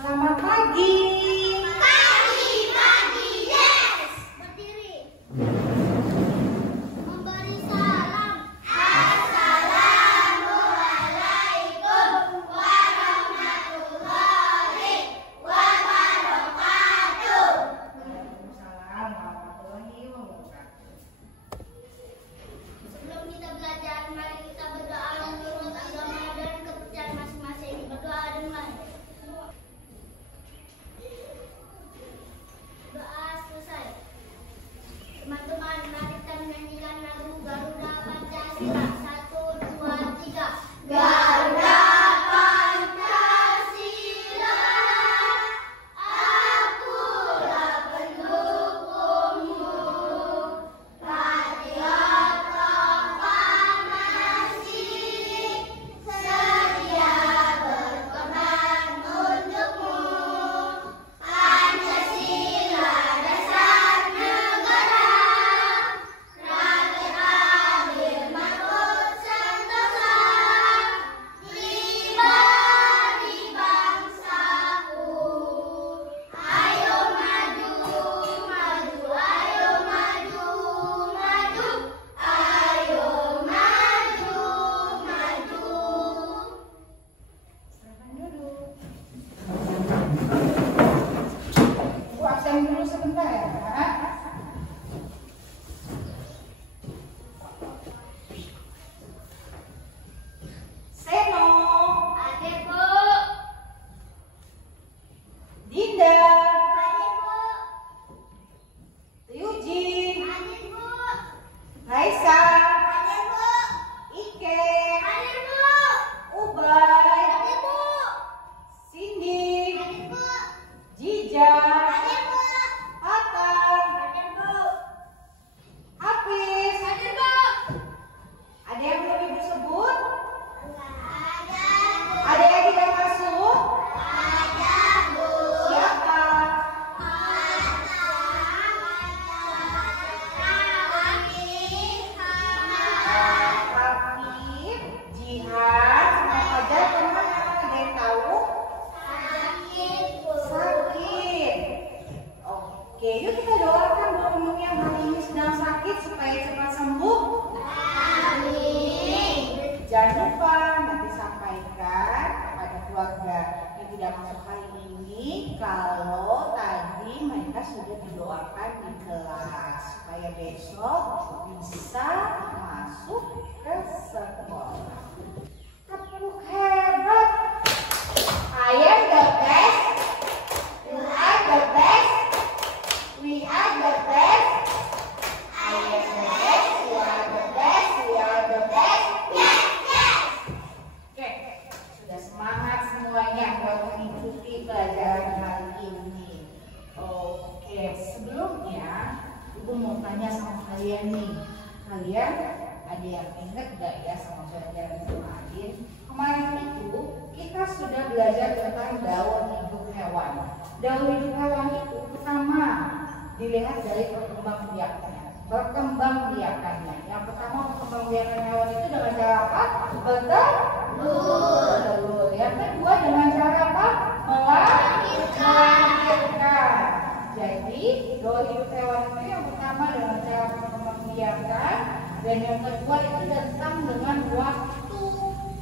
Selamat pagi. Pagi, yes. Berdiri. Memberi salam. Assalamualaikum warahmatullahi wabarakatuh. Waalaikumsalam warahmatullahi wabarakatuh. Sebelum kita belajar, mari kita berdoa menurut agama dan kepercayaan masing-masing. Berdoa dengan doa selesai. Teman-teman, mari kita menyanyikan lagu Garuda Pancasila. 1, 2, 3. Garuda Pancasila, akulah pendukungmu. Patriot proklamasi, sedia berkorban untukmu. Pancasila dasar negara, rakyat adil makmur sentosa, pribadi bangsaku. Ayo maju, maju, ayo maju, maju, ayo maju, maju. Silakan duduk. Bu absen dulu sebentar ya. Seno, Hadir, Bu. Dinda, Hadir, Bu. Eugene, Hadir, Bu. Raisa, Hadir, Bu. Ike, Hadir, Bu. Ubay, Hadir, Bu. Cindy, Hadir, Bu. Jija, Hadir, Bu. Atan, Hadir, Bu. Hafiz. Hadir, Bu. Ada yang belum ibu sebut? Enggak ada, Bu. Ada yang tidak masuk? Ada, Bu. Siapa? Hafif, Jihan, sama Fajar kemana? Ada yang tahu? Sakit. Oke, yuk kita doakan teman yang hari ini sedang sakit supaya cepat sembuh. Jangan lupa nanti sampaikan kepada keluarga yang tidak masuk hari ini kalau tadi mereka sudah didoakan di kelas supaya besok bisa masuk ke sekolah. Tepuk hebat. I am the best. You are the best. We are the best. I am the best. You are the best. We are the best. Oke, sudah semangat semuanya buat mengikuti pelajaran hari ini. Oke, sebelumnya Ibu mau tanya sama kalian nih. Kalian ada yang ingat gak ya sama pelajaran kemarin? Kemarin itu kita sudah belajar tentang daun hidup hewan. Daun hidup hewan itu pertama dilihat dari perkembangbiakannya. Yang pertama perkembangbiakan hewan itu dengan cara apa? Betul. Yang kedua dengan cara apa? Melahirkan. Jadi daun hidup hewan itu yang pertama dengan cara perkembangbiakan, dan yang kedua itu datang dengan waktu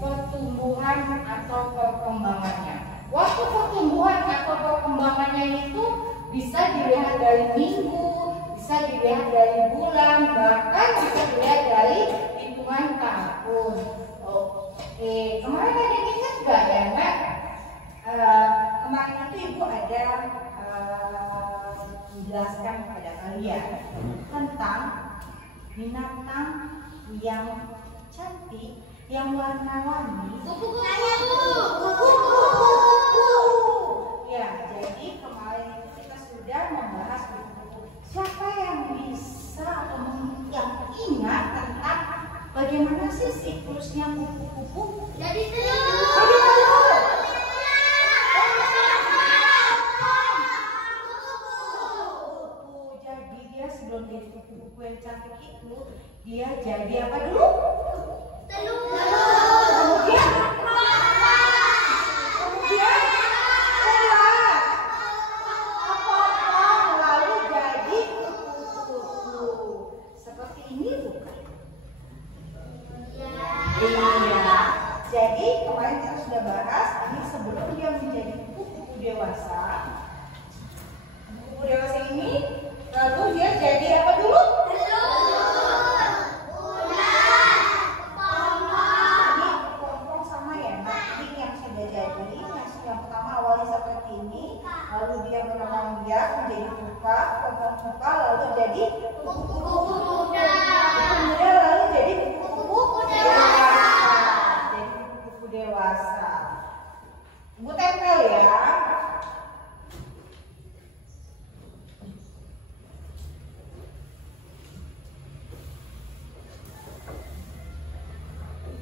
pertumbuhan atau perkembangannya. Waktu pertumbuhan atau perkembangannya itu bisa dilihat dari minggu, bisa dilihat dari bulan, bahkan bisa dilihat dari hitungan tahun. Oke, kemarin ada yang ingat gak ya, Mbak? Kemarin itu Ibu ada menjelaskan kepada kalian tentang binatang yang cantik, yang warna-warni. Ya, jadi kemarin itu kita sudah membahas buku-buku. Siapa yang bisa atau yang ingat tentang bagaimana sih siklusnya kupu-kupu? Jadi Jadi telur. Jadi dia sebelum jadi kupu-kupu yang cantik itu, dia jadi apa dulu? telur. Kemudian kemarin kita sudah bahas ini sebelum dia menjadi kupu-kupu dewasa. Kupu-kupu dewasa ini lalu dia jadi apa dulu? Yang pertama awalnya seperti ini, lalu dia berkembang biak menjadi pupa, pupa lalu jadi kupu-kupu muda, lalu jadi kupu-kupu dewasa. Jadi kupu-kupu dewasa. Ibu tempel ya.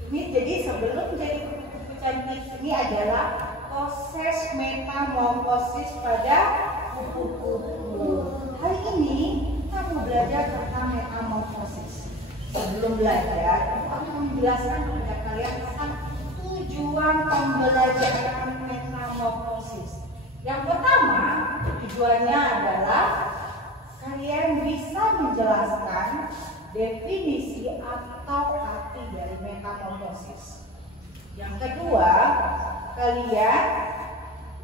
Ini jadi sebelum jadi kupu-kupu cantik ini adalah proses metamorfosis pada kupu-kupu. Hari ini kita mau belajar tentang metamorfosis. Sebelum belajar, aku akan menjelaskan kepada kalian tentang tujuan pembelajaran metamorfosis. Yang pertama, tujuannya adalah kalian bisa menjelaskan definisi atau arti dari metamorfosis. Yang kedua, kalian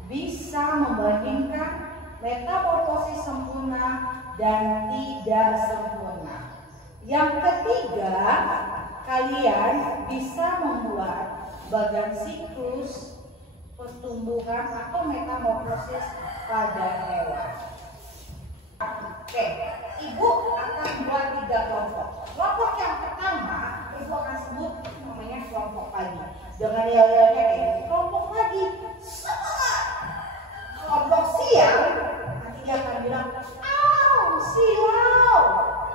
bisa membandingkan metamorfosis sempurna dan tidak sempurna. Yang ketiga, kalian bisa membuat bagan siklus pertumbuhan atau metamorfosis pada hewan. Oke, ibu akan buat 3 kelompok. Kelompok yang pertama, ibu akan sebut namanya kelompok pagi. Dengan yel-yelnya kayak kelompok pagi, semangat. Kelompok siang, nanti dia akan bilang, silau.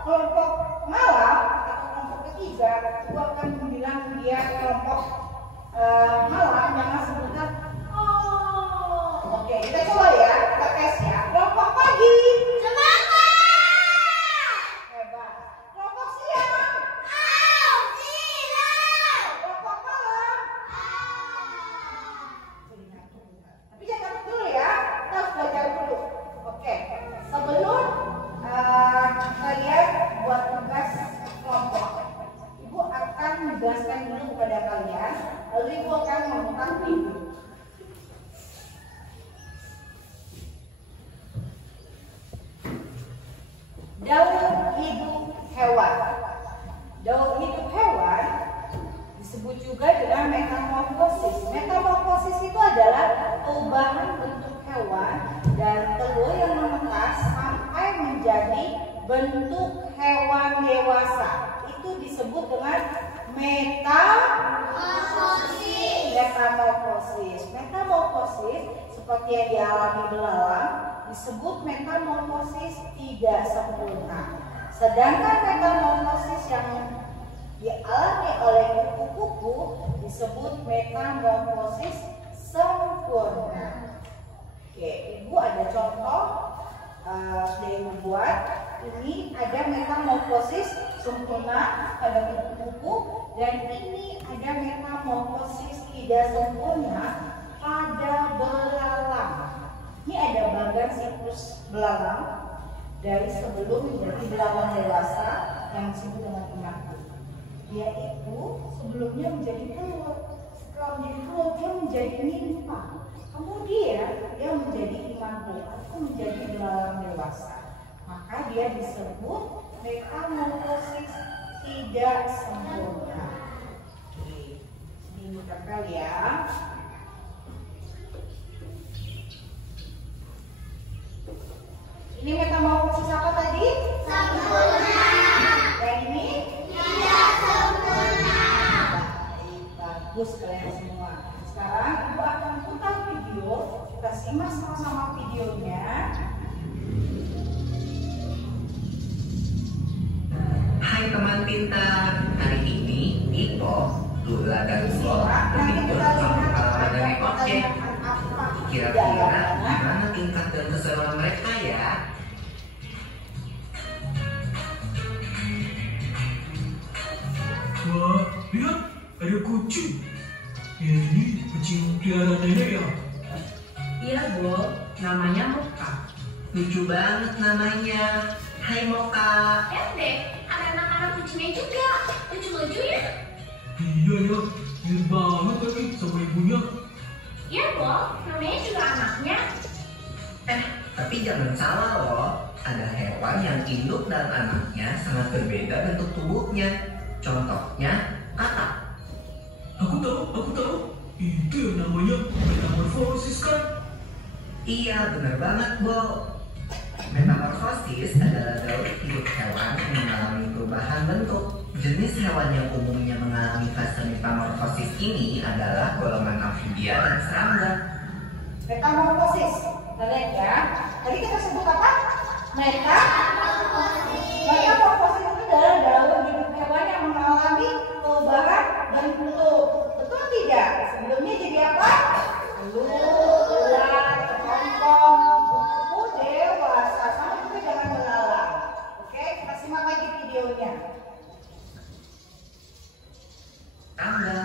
Kelompok malam atau kelompok ketiga, ibu akan bilang dia kelompok malam, jangan sebutkan Oke, kita coba ya, kita tes ya. Kelompok pagi, semangat. Hebat. Kelompok siang, silau. Kelompok malam, tapi jangan takut dulu ya, kita harus belajar dulu. Oke, sebelum kalian buat tugas kelompok, ibu akan menjelaskan dulu kepada kalian, lalu ibu akan memutar video. Daur hidup hewan. Daur hidup hewan disebut juga dengan metamorfosis. Metamorfosis itu adalah perubahan bentuk hewan dari telur yang menetas sampai menjadi bentuk hewan dewasa. Itu disebut dengan metamorfosis. Metamorfosis seperti yang dialami belalang disebut metamorfosis tidak sempurna. Sedangkan metamorfosis yang dialami oleh kupu-kupu disebut metamorfosis sempurna. Oke, ibu ada contoh sudah ibu buat. Ini ada metamorfosis sempurna pada kupu-kupu dan ini ada metamorfosis tidak sempurna pada belalang. Ini ada bagan siklus belalang dari sebelum menjadi belalang dewasa yang disebut dengan imago. Dia itu sebelumnya menjadi telur, setelah menjadi telur dia menjadi nimfa, kemudian dia menjadi imago atau menjadi belalang dewasa. Maka dia disebut metamorfosis tidak sempurna. Oke, ini mudah ya. Ini metamorfosis apa tadi? Sempurna. Yang ini? Tidak sempurna. Bagus kalian semua. Sekarang ibu akan putar video. Kita simak sama-sama videonya. Hai teman pintar, hari ini Iko, Lula, dan Flo berlibur sama para naik ojek. Kira-kira gimana tingkat dan keseruan mereka ya? Wah, lihat ada kucing. Ini kucing peliharaan nenek ya? Iya, Bo, namanya Moka. Lucu banget namanya. Hai Moka. Dek, ada anak-anak kucingnya juga. Lucu-lucu ya? Iya ya, Mirip banget lagi sama ibunya. Iya, Bo. Namanya juga anaknya. Tapi jangan salah loh. Ada hewan yang induk dan anaknya sangat berbeda bentuk tubuhnya. Contohnya, katak. Aku tahu. Itu yang namanya metamorfosis kan? Iya, benar banget, Bo. Metamorfosis adalah daur hidup hewan yang mengalami perubahan bentuk. Jenis hewan yang umumnya mengalami fase metamorfosis ini adalah golongan amfibia dan serangga. Metamorfosis. Kalian ya. Tadi kita sebut apa? Metamorfosis itu adalah daur hidup hewan yang mengalami perubahan bentuk. Betul tidak? Sebelumnya jadi apa? Telur, ular, kepompong, kupu-kupu, dewasa. Sama juga jangan belalang. Oke, kita simak lagi videonya. Serangga.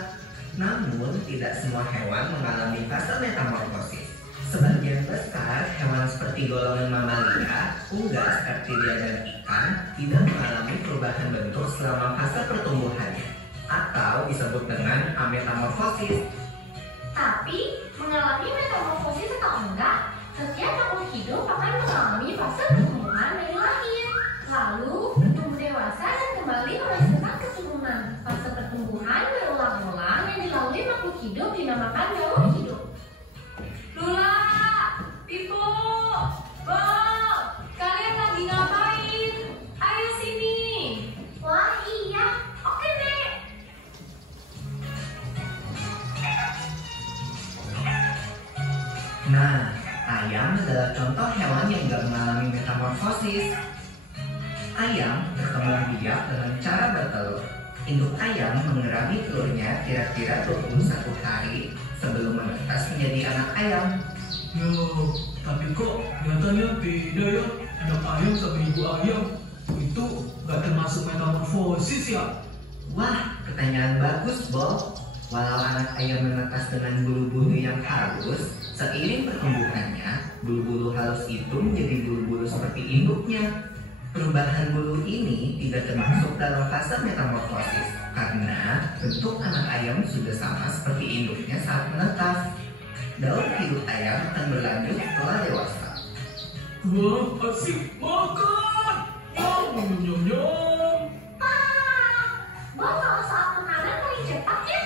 Namun, tidak semua hewan mengalami fase metamorfosis. Sebagian besar hewan seperti golongan mamalia, unggas, reptilia, dan ikan tidak mengalami perubahan bentuk selama fase pertumbuhannya, atau disebut dengan ametamorfosis. Tapi, mengalami metamorfosis atau enggak, setiap makhluk hidup akan mengalami fase pertumbuhan dari lahir, lalu bertumbuh dewasa dan kembali menghasilkan keturunan. Fase pertumbuhan berulang-ulang yang dilalui makhluk hidup dinamakan daur hidup. Lula, Pipo, Bang, kalian lagi ngapain? Ayo sini. Wah iya, oke deh. Nah, ayam adalah contoh hewan yang tidak mengalami metamorfosis. Ayam berkembang biak dengan cara bertelur. Induk ayam mengerami telurnya kira-kira 21 hari sebelum menetas menjadi anak ayam. Ya, tapi kok kelihatannya beda ya anak ayam sama ibu ayam. Itu nggak termasuk metamorfosis ya? Wah, pertanyaan bagus, Bo. Walau anak ayam menetas dengan bulu-bulu yang halus, seiring pertumbuhannya, bulu-bulu halus itu menjadi bulu-bulu seperti induknya. Perubahan bulu ini tidak termasuk dalam fase metamorfosis karena bentuk anak ayam sudah sama seperti induknya saat menetas. Daur hidup ayam akan berlanjut setelah dewasa. Wah, asik makan. Nyom. Bang, kalau soal makanan paling cepat ya.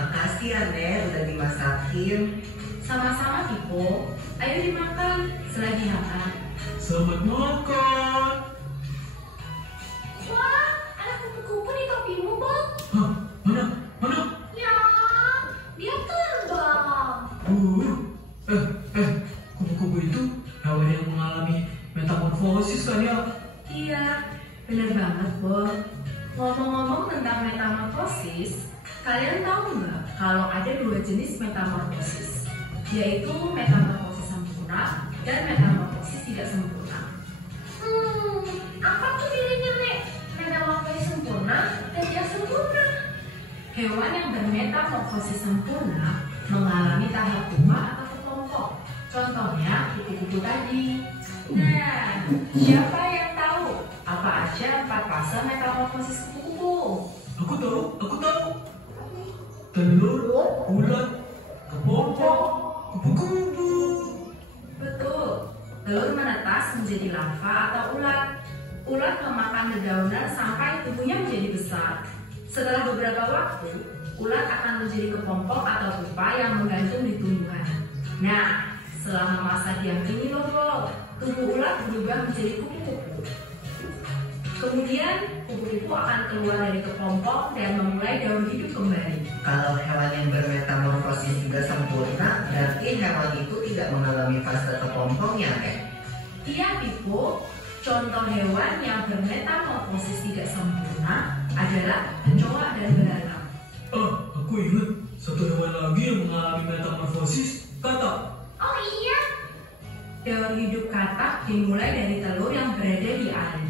Makasih ya, Nek, udah dimasakin. Sama-sama, Pipo. Ayo dimakan selagi hangat. Selamat makan. Wah, ada kupu-kupu di topimu, Bang. Hah, mana? Ya, dia terbang. Kupu-kupu itu hewan yang mengalami metamorfosis kan ya? Iya, benar banget, Bo. Ngomong-ngomong tentang metamorfosis, kalian tahu nggak kalau ada dua jenis metamorfosis, yaitu metamorfosis sempurna dan metamorfosis tidak sempurna. Apa tuh bedanya, Nek? Metamorfosis sempurna dan tidak sempurna. Hewan yang bermetamorfosis sempurna mengalami tahap pupa atau kepompong. Contohnya kupu-kupu tadi. Nah, siapa yang tahu apa aja 4 fase metamorfosis kupu-kupu? Aku tahu. Telur, ulat, kepompong, kupu-kupu. Betul, telur menetas menjadi larva atau ulat. Ulat memakan dedaunan sampai tubuhnya menjadi besar. Setelah beberapa waktu, ulat akan menjadi kepompong atau pupa yang menggantung di tumbuhan. Nah, selama masa diam ini loh, tubuh ulat berubah menjadi kupu-kupu. Kemudian, kupu-kupu akan keluar dari kepompong dan memulai daur hidup kembali. Kalau hewan yang bermetamorfosis juga sempurna, berarti hewan itu tidak mengalami fase kepompongnya, Nek. Iya, Pipo. Contoh hewan yang bermetamorfosis tidak sempurna adalah kecoa dan belalang. Aku ingat satu hewan lagi yang mengalami metamorfosis, katak. Oh iya, Daur hidup katak dimulai dari telur yang berada di air.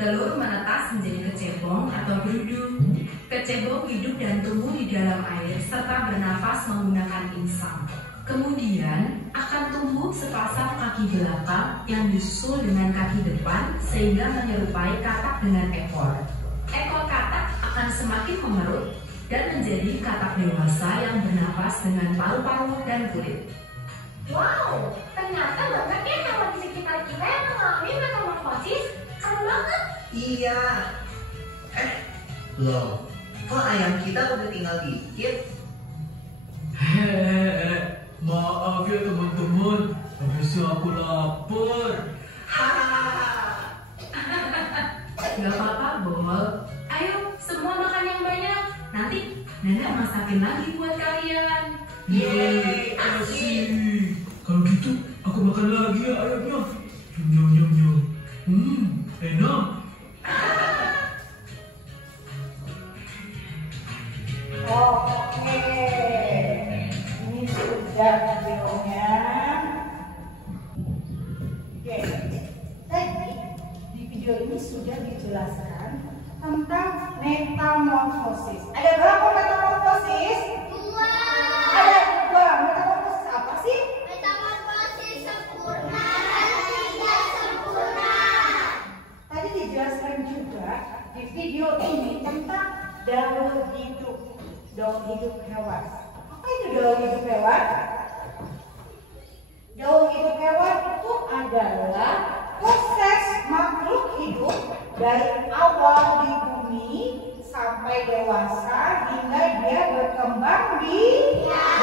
Telur menetas menjadi kecebong atau berudu. Kecebong hidup dan tumbuh di dalam air serta bernafas menggunakan insang. Kemudian akan tumbuh sepasang kaki belakang yang disusul dengan kaki depan sehingga menyerupai katak dengan ekor. Ekor katak akan semakin mengerut dan menjadi katak dewasa yang bernapas dengan paru-paru dan kulit. Wow, ternyata banyak ya hewan di sekitar kita yang mengalami metamorfosis. Keren banget. Iya. Loh, kok ayam kita udah tinggal dikit? Hehehe, maaf ya teman-teman, habisnya aku lapar. Gak apa-apa, Bol. Ayo, semua makan yang banyak. Nanti Nenek masakin lagi buat kalian. Yeay, asik. Kalau gitu, aku makan lagi ya ayamnya. Nyum nyum nyum. Enak. Oke, ini sudah videonya. Oke, tadi di video ini sudah dijelaskan tentang metamorfosis. Ada berapa metamorfosis? Dua. Ada dua. Metamorfosis apa sih? Metamorfosis sempurna dan tidak sempurna. Tadi dijelaskan juga di video ini tentang daur hidup hewan. Apa itu daur hidup hewan? Daur hidup hewan itu adalah proses makhluk hidup dari awal di bumi sampai dewasa hingga dia berkembang biak.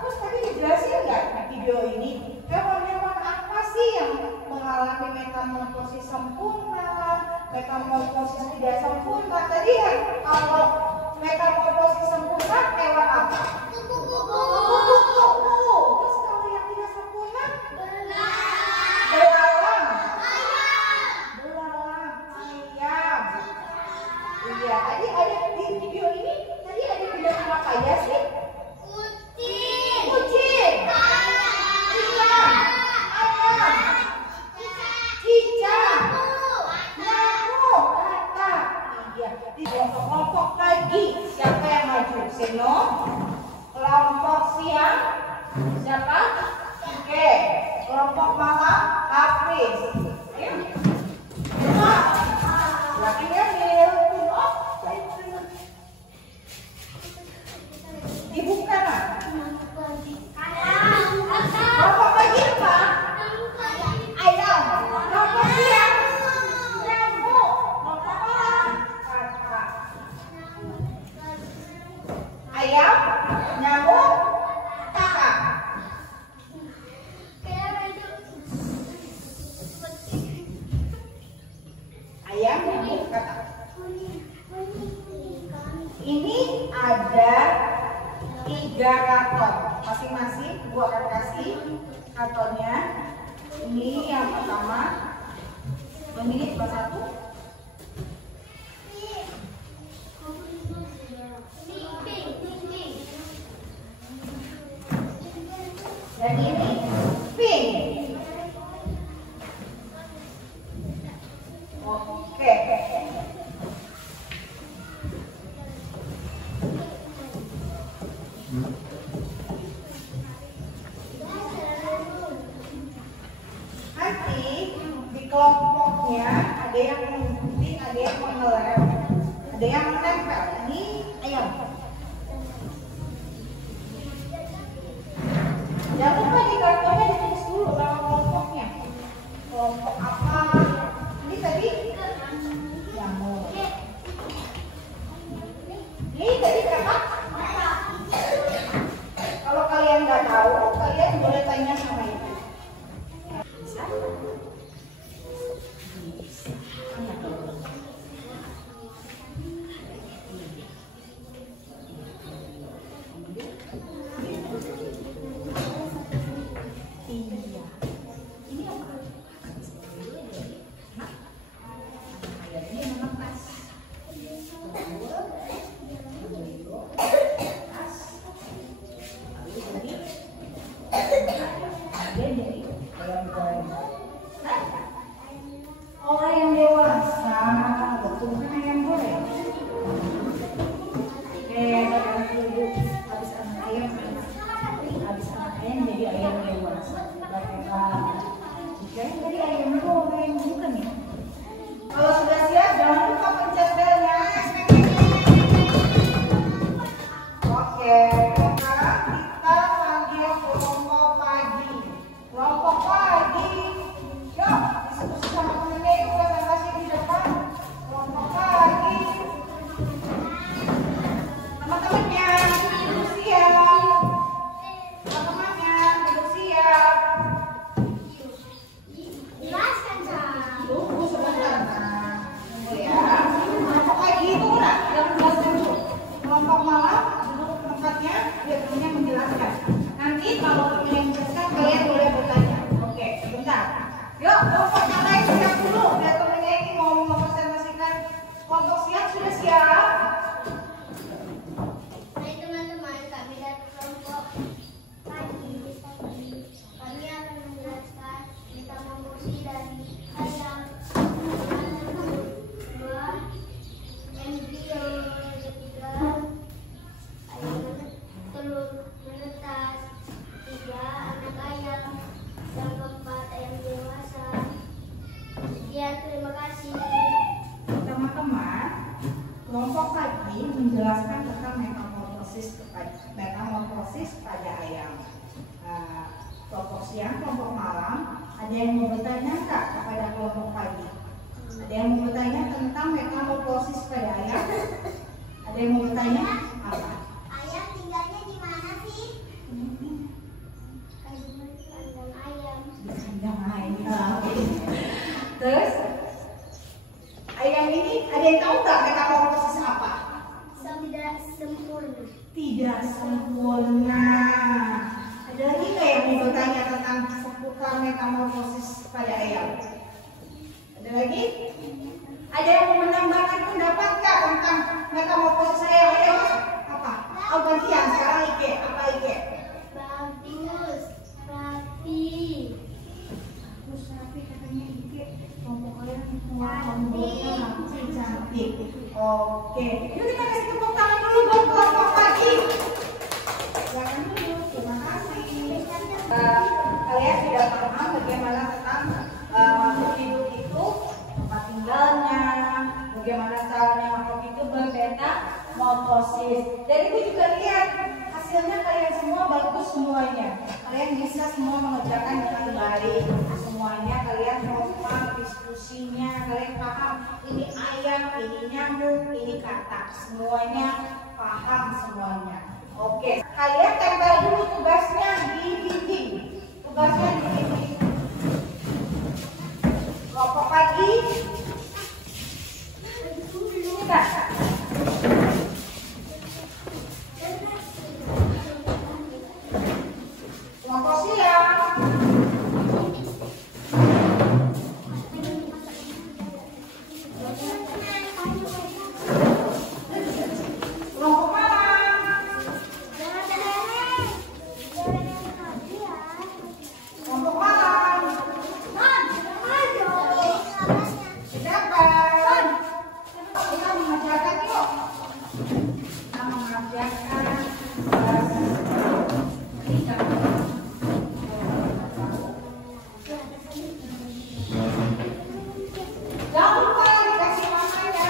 Terus tadi dijelasin nggak di video ini hewan-hewan apa sih yang mengalami metamorfosis sempurna, metamorfosis tidak sempurna? Tadi ya kalau metamorfosis sempurna hewan apa? Kupu-kupu. Terus kalau yang tidak sempurna? Belalang, ayam. Iya, tadi ada di video ini tadi ada binatang apa ya sih? Kucing, ayam, cicak, nyamuk, katak. Iya, di kelompok pagi siapa yang maju? Seno. Kelompok siang siapa? Oke. Kelompok malam Hafiz. Ayo. Lagi Emil. Dibuka lah. Kelompok pagi apa? Ayam. Kelompok siang nyamuk. Kelompok malam katak. Ayam, nyamuk, kakak. Ayam, nyamuk, kakak. Ini ada 3 karton, masing-masing gua akan kasih kartonnya. Ini yang pertama, memilih salah satu. Dan ini pink. Oke. Nanti di kelompoknya ada yang menggunting, ada yang mengelem, ada yang menempel. Ini ayam. Jangan lupa di kartonnya ditulis dulu nama kelompoknya. Kelompok apa? Ini tadi nyamuk. Ini tadi berapa? Kalau kalian nggak tahu, kalian boleh tanya sama ibu. Bisa? Oke, sekarang kita panggil kelompok pagi. Kelompok pagi, yuk diskusi sama nenek presentasi di depan. Kelompok pagi, teman-temannya duduk siap. Teman-temannya duduk siap. Jelaskan, Kak. Tunggu sebentar, nah. Tunggu ya. Kelompok pagi itu udah menjelaskan dulu. Kelompok malam duduk tempatnya, dia punya menjelaskan. Nanti kalau punya menjelaskan kalian boleh bertanya. Oke, sebentar. Yuk, kelompoknya lain siap dulu. Biar temennya ini mau mempresentasikan. Kelompok siap sudah siap. Hai teman-teman, kami dari kelompok pagi. Kami akan menjelaskan metamorfosis dari ayam, dua, embrio, ketiga, ayam telur menetas, tiga, anak ayam, yang keempat, ayam dewasa. Sekian, terima kasih. Teman-teman, kelompok pagi menjelaskan tentang metamorfosis pada ayam. Kelompok siang, kelompok malam, ada yang mau bertanya nggak kepada kelompok pagi? Ada yang mau bertanya tentang metamorfosis pada ayam? Ada yang mau bertanya apa? Ayam tinggalnya di mana sih? Kandang ayam. Di kandang ayam. Terus, ayam ini ada yang tahu nggak metamorfosis apa? Tidak sempurna. Tidak sempurna. Ada lagi nggak yang mau bertanya tentang seputar metamorfosis pada ayam? Ada lagi? Ada yang mau menambahkan pendapat nggak tentang metamorfosis ayam? Ayo, apa? Oh, gantian. Sekarang Ike. Apa Ike? Bagus, rapi. Bagus, rapi katanya Ike. Kelompok kalian membuatnya rapi, cantik. Oke. Yuk kita kasih tepuk tangan dulu buat kelompok pagi. Jangan dulu. Terima kasih. Kalian sudah paham bagaimana tentang makhluk hidup itu, tempat tinggalnya, bagaimana caranya makhluk itu bermetamorfosis. Dan ibu juga lihat hasilnya kalian semua bagus semuanya. Kalian bisa semua mengerjakan dengan baik. Semuanya kalian kompak diskusinya, kalian paham ini ayam, ini nyamuk, ini katak. Semuanya paham semuanya. Oke, kalian tempel dulu tugasnya di dinding. Tugasnya di dinding. Kelompok pagi. Ini Kak. Kelompok siang. Kelompok malam. Kelompok malam. Siapa? Kita mengerjakan yuk. Kita mengerjakan jangan lupa dikasih makannya.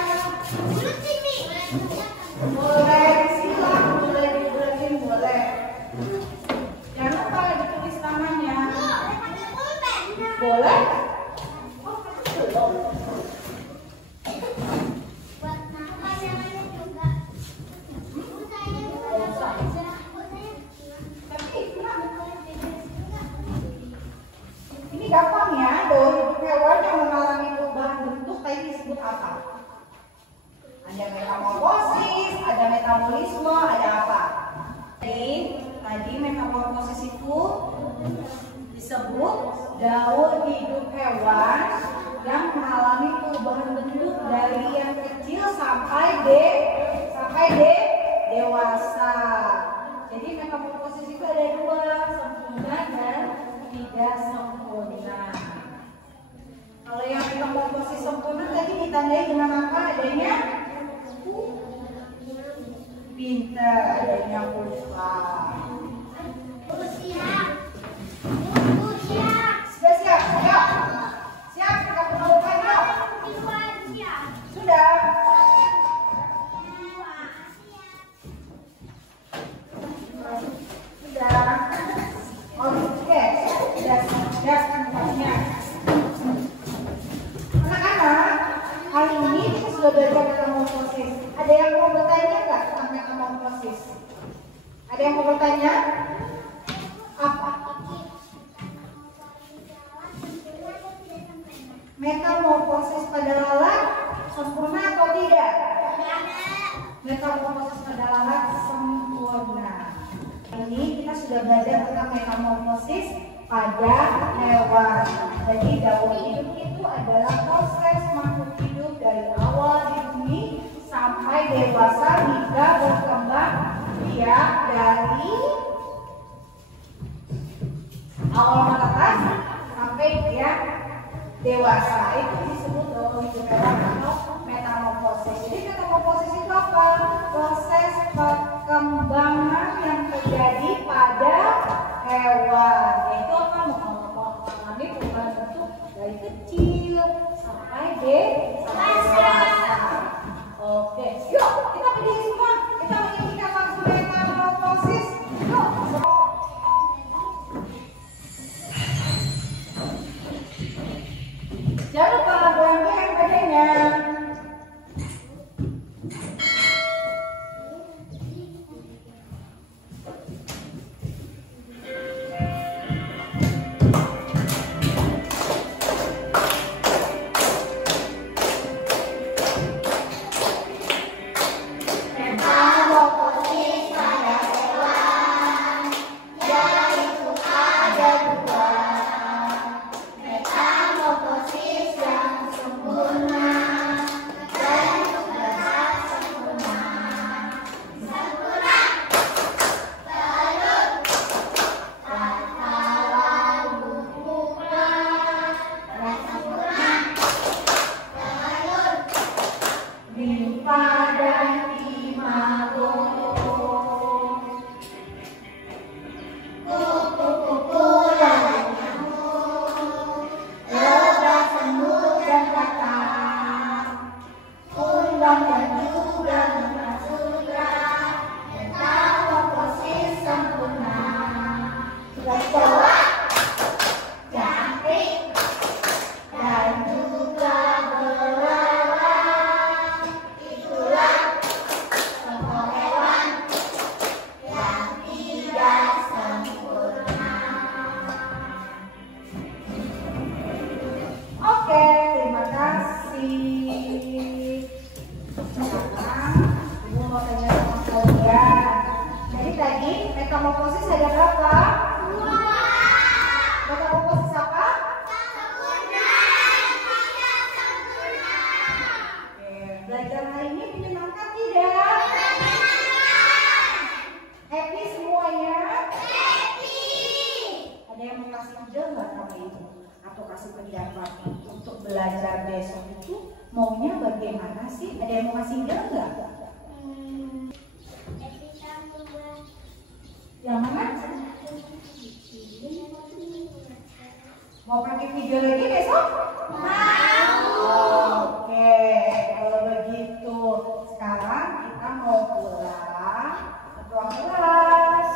Boleh silang, boleh dibuletin, boleh. Jangan lupa ditulis namanya. Boleh? Oh, belum. Ini gampang ya, bahwa hidup hewan yang mengalami perubahan bentuk tadi disebut apa? Ada metamorfosis, ada metabolisme, ada apa? Jadi tadi metamorfosis itu disebut daur hidup hewan yang mengalami perubahan bentuk dari yang kecil sampai dewasa. Jadi metamorfosis itu ada dua, sempurna dan tidak sempurna. Kalau yang metamorfosis sempurna tadi ditandai dengan apa? Adanya pintar, adanya pulsa. Sudah siap? Ayo. Siap, kita penuhkan yuk. Sudah. Ada yang mau bertanya nggak tentang metamorfosis? Ada yang mau bertanya? Apa? Metamorfosis pada lalat sempurna atau tidak? Metamorfosis pada lalat sempurna. Ini kita sudah belajar tentang metamorfosis pada hewan. Jadi daur hidup itu adalah proses makhluk hidup dari awal di bumi sampai dewasa hingga berkembang biak dari awal menetas sampai dia dewasa. Itu disebut daur hidup hewan atau metamorfosis. Jadi metamorfosis itu apa? Proses perkembangan yang terjadi pada hewan. Yaitu apa? Mengalami perubahan bentuk dari kecil sampai dewasa. Oke, yuk kita berdiri semua. Kita menyaksikan langsung metamorfosis. Yuk. Jangan lupa goyang-goyang badannya. Metamorfosis ada berapa? 2. Metamorfosis apa? Sempurna. Oke, belajar hari ini menyenangkan tidak? Happy semuanya? Happy. Ada yang mau kasih ide nggak sama ibu? Atau kasih pendapat untuk belajar besok itu maunya bagaimana sih? Ada yang mau kasih ide nggak? Yang mana? Mau pakai video lagi besok? Mau. Oke, kalau begitu sekarang kita mau pulang ke ruang kelas.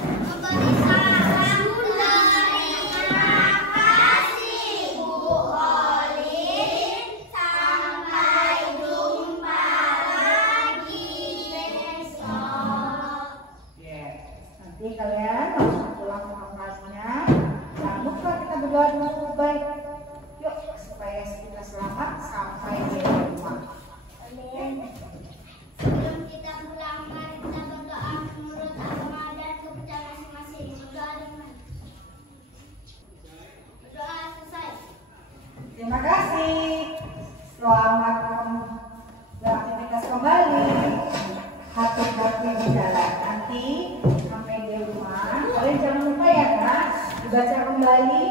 Memberi salam terima kasih Bu Olin. Sampai jumpa lagi besok. Nanti kalian langsung pulang ke kelasnya. Jangan lupa kita berdoa dulu baik. Yuk, supaya kita selamat sampai di rumah. Sebelum kita pulang, mari kita berdoa menurut agama dan kepercayaan masing-masing. Berdoa dengan berdoa selesai. Terima kasih. Selamat beraktivitas kembali. Hati-hati di jalan. Nanti sampai di rumah. Kalian jangan lupa ya kan, dibaca kembali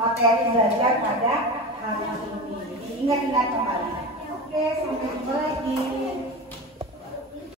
materi belajar pada hari ini. Jadi ingat-ingat kembali. Oke, sampai jumpa lagi.